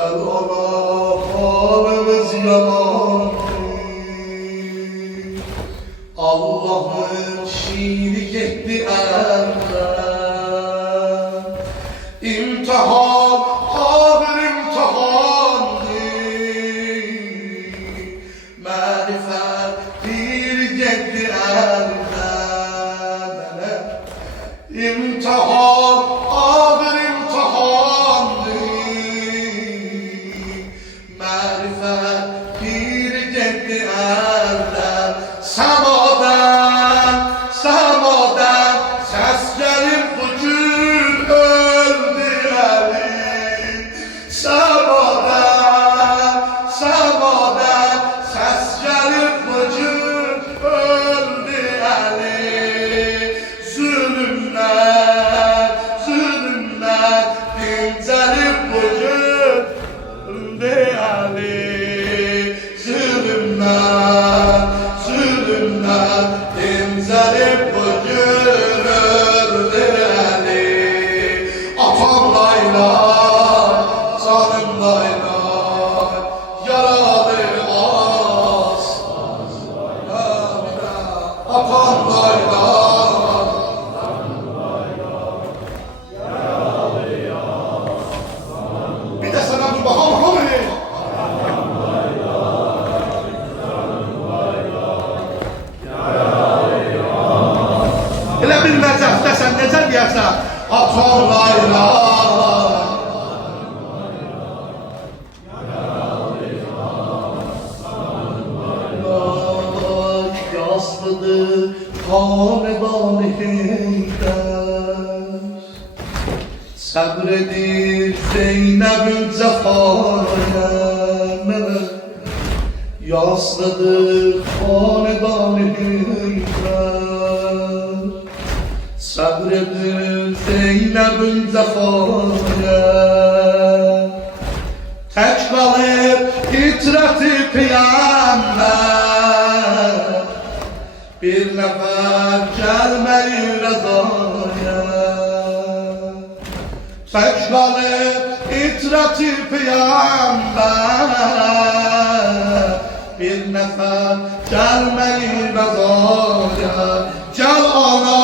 Gel ana halimiz yaman. Allah'ın şiiri gitti elden. İmtihan ağır imtihandı. Marifet bir gitti elden. İmtihan ağır imtihandı. Marifet bir gitti elden. Samadan ses gelip bugün öldü Ali. Samadan ses gelip bugün öldü Ali. Zulümler dincelip bugün öldü Ali. Zulümler dincelip bugün öldü Ali. Atam laylay, canım laylay, yaralı aslan. Atam laylay, bir de sana bir bakalım mı? Elə bilməcəkdə sən necə deyərsən? Atam laylay. Yaslıdır hanedan-ı Heydər. Səbredir Zeynəb'in cəfaya. Yaslıdır hanedan-ı Heydər. Sabredir Zeynəb'in cəfaya. Tək qalıb itrəti peyğəmbər. Bir nəfər gəlməyir rəzaya. Tək qalıb itrəti peyğəmbər. Bir nəfər gəlməyir rəzaya. Gəl ana